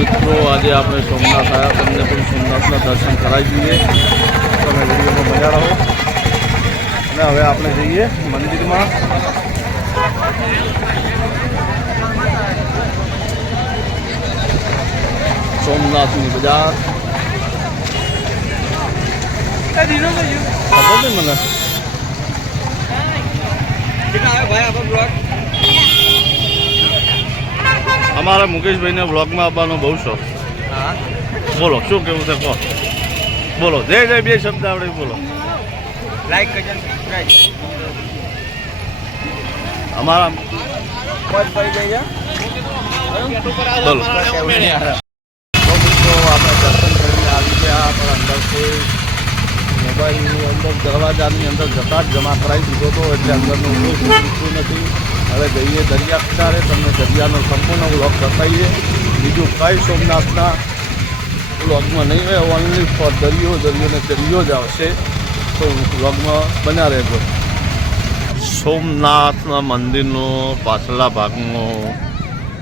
મિત્રો આજે આપણે સોમનાથ આવ્યા, તમને પણ સોમનાથના દર્શન કરાવી દઈએ. તમે વિડીયોમાં મજા રહો. અને હવે આપણે જઈએ મંદિરમાં. સોમનાથની બજાર ખબર નહીં મને. અમારા મુકેશભાઈને બ્લોગમાં આવવાનો બહુ શોખ. બોલો શું કેવું છે કહો. બોલો જય જય બે શબ્દ આવડે બોલો. લાઈક કરજો, સબસ્ક્રાઇબ. અમારા બોલ કરી દેજો. બોલો. તો મિત્રો આપણે દર્શન કરીને આવી ગયા, પણ અંદરથી મોબાઈલની અંદર દરવાજાની અંદર જતા જ જમા કરાવી દીધો હતો, એટલે અંદરનું કોઈ નથી. હવે જઈએ દરિયા કિનારે, તમને દરિયાનો સંપૂર્ણ વ્લોગ બતાવીએ. બીજું કંઈ સોમનાથના વ્લોગમાં નહીં હોય, ઓનલી ફોર દરિયો ને દરિયો જ આવશે. તો વ્લોગમાં બન્યા રહેજો. સોમનાથના મંદિરનો પાછલા ભાગમાં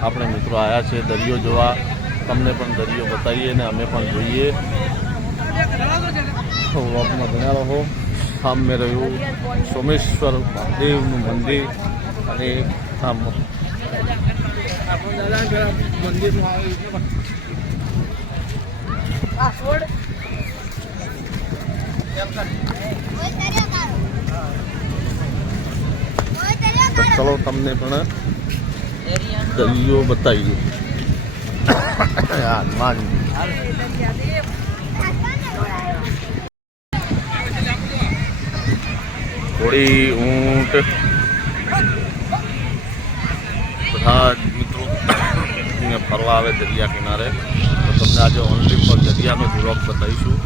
આપણે મિત્રો આવ્યા છે દરિયો જોવા. તમને પણ દરિયો બતાવીએ ને અમે પણ જોઈએ. વ્લોગમાં બન્યા રહો. સામે રહ્યું સોમેશ્વર મહાદેવનું મંદિર અને ચલો તમને પણ દરિયો બતાવીએ. હનુમાન ઘોડી ઊંટ બધા મિત્રો અહીંયા ફરવા આવે દરિયા કિનારે. તો તમને આજે ઓનલી ફોર દરિયાનો વ્લોગ બતાવીશું.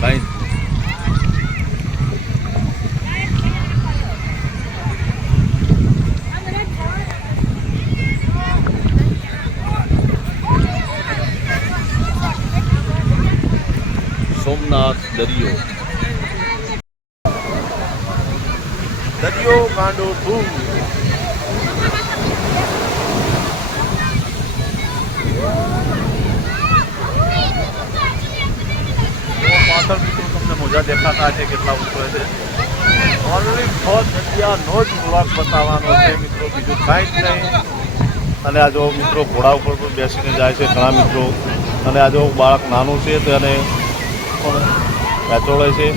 કાંઈ સોમનાથ દરિયો કાંડો ધૂમ. પાછળ મિત્રો તમને મોજા દેખાતા છે કેટલા ઉતરે છે. ઓનલી ફોર દરિયાનો જ વ્લોગ બતાવવાનો છે મિત્રો, બીજું કાંઈ જ નહીં. અને આ જો મિત્રો ઘોડા ઉપર પણ બેસીને જાય છે ઘણા મિત્રો. અને આ જો બાળક નાનું છે તેને પણ વેચોળે છે.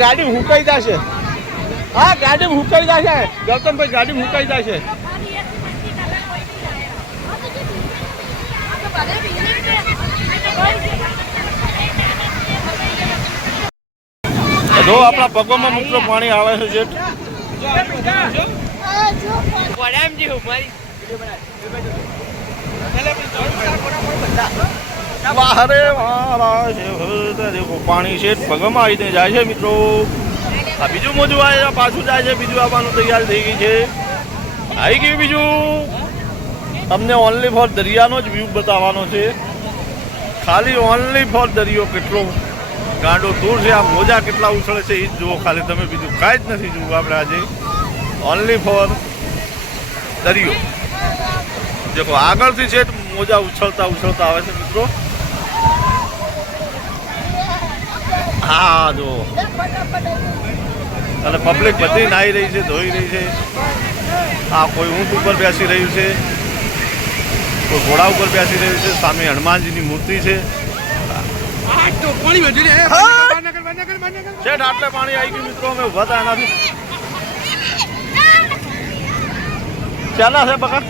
ગાડી હુકાઈ જશે. હા ગાડી હુકાઈ જશે ગૌતમભાઈ, ગાડી હુકાઈ જશે. જો આપણા પગોમાં મિત્રો પાણી આવે છે જેઠ. પાણી છે પગમાં આવીને જાય છે મિત્રો. આ બીજું મોજું આવે પાછું જાય છે. બીજું આવવાનું તૈયાર થઈ ગઈ છે, આવી ગયું બીજું. તમને ઓનલી ફોર દરિયાનો જ વ્યૂ બતાવવાનો છે. ખાલી ઓનલી ફોર દરિયો કેટલો ગાંડો દૂર છે. આ મોજા કેટલા ઉછળે છે એ જ જુઓ ખાલી તમે, બીજું કાંઈ જ નથી જોવું આપણે આજે. ઓનલી ફોર દરિયો. દેખો આગળથી છે મોજા ઉછળતા આવે છે મિત્રો. હા જો અને પબ્લિક બધી નાહી રહી છે, ધોઈ રહી છે. આ કોઈ ઊંટ ઉપર બેસી રહ્યું છે, કોઈ ઘોડા ઉપર બેસી રહ્યું છે. સામે હનુમાનજીની મૂર્તિ છે. આટલે પાણી આવી ગયું મિત્રો. અમે ઉભા હતા એનાથી. ચાલા છે બકા.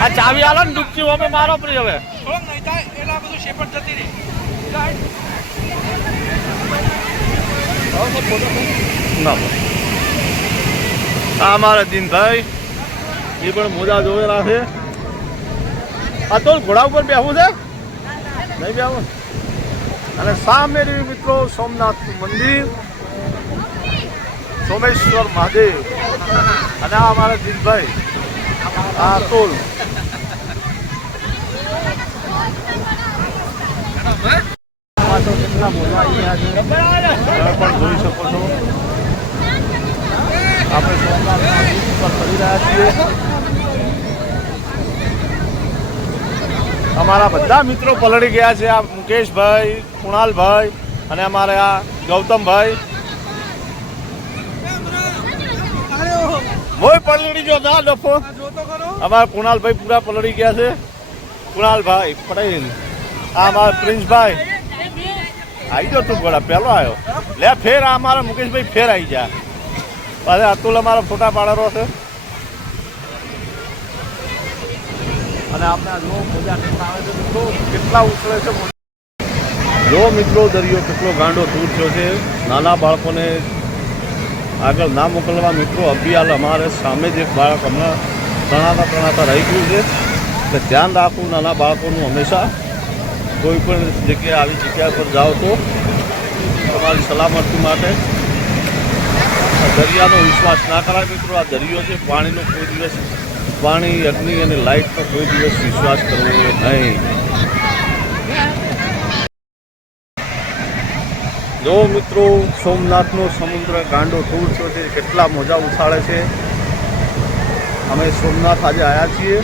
આ ચાવી આલો ને ડૂબકી અમે મારો પ્રી હવે આ અમારા દિનભાઈ એ પણ મોજા જોયેલા છે. આ તો ઘોડા ઉપર બેહવું છે નહીં બેહવું. અને સામે મિત્રો સોમનાથ મંદિર, સોમેશ્વર મહાદેવ. અને આ અમારા દિનભાઈ આ તોલ કેટલા મોજા આવી રહ્યા છે તમે પણ જોઈ શકો છો. આપણે સોમનાથના બીચ પર ફરી રહ્યા છીએ. અમારા બધા મિત્રો પલળી ગયા છે. આ મુકેશભાઈ, કુણાલભાઈ અને અમારે આ ગૌતમભાઈ મોય પલળી ગયો હતા ડફો. અમારા કુણાલભાઈ પૂરા પલળી ગયા છે. કુણાલભાઈ પટેલ, આ અમારા પ્રિન્સભાઈ આવી જાઓ. તું ગોળા પહેલો આવ્યો લે. ફેર આ અમારા મુકેશભાઈ ફેર આવી જાય. પાછે અતુલ અમારા ફોટા પાડેલો છે. અને આપણે આ જો મોજા કેટલા આવે છે મિત્રો, કેટલા ઉછળે છે. જો મિત્રો દરિયો કેટલો ગાંડો દૂર થયો છે. નાના બાળકોને આગળ ના મોકલવા મિત્રો. અભિયાલ અમારે સામે જ એક બાળક હમણાં તણાતા રહી ગયું છે. એટલે ધ્યાન રાખવું નાના બાળકોનું હંમેશા. કોઈ પણ જગ્યાએ આવી જગ્યા પર જાઓ તો તમારી સલામતી માટે દરિયાનો વિશ્વાસ ના કરાય મિત્રો. આ દરિયો છે, પાણીનો કોઈ દિવસ, પાણી, અગ્નિ અને લાઇટનો કોઈ દિવસ વિશ્વાસ કરવો નહીં. જો મિત્રો સોમનાથનો સમુદ્ર ગાંડો ટૂર થયો છે. કેટલા મોજા ઉછાળે છે. અમે સોમનાથ આજે આવ્યા છીએ.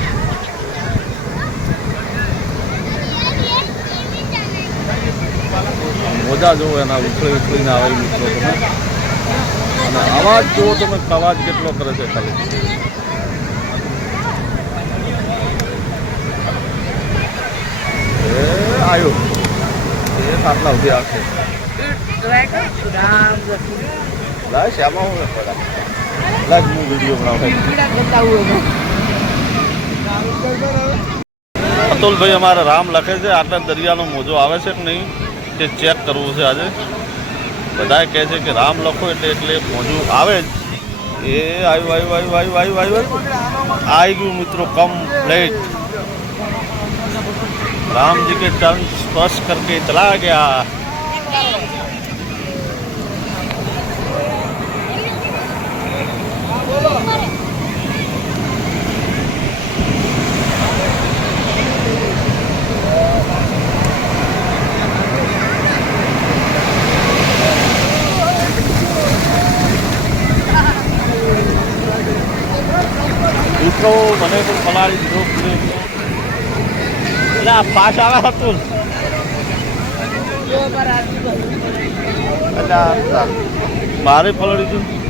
મોજા જુઓ એના ઉછળીને આવે મિત્રો તમે. અને અવાજ જુઓ તમે, અવાજ કેટલો કરે છે ખાલી. એ આવ્યો એ આટલા સુધી આવશે. લાય શ્યામા હું પેલા લાય હું વિડીયો બનાવું. અતુલભાઈ અમારે રામ લખે છે. આટલા દરિયાનો મોજો આવે છે કે નહીં તે ચેક કરવું છે આજે. બધા કહે છે કે રામ લખો એટલે મોજું આવે જ. એ આવ્યું આવી ગયું મિત્રો કમ્પ્લીટ. राम जी के चरण स्पर्श करके चला गया. મિત્રો મને પણ પલાળી દીધો. એટલે આ પાસ આવે હતું એટલે મારે પલળી દીધું.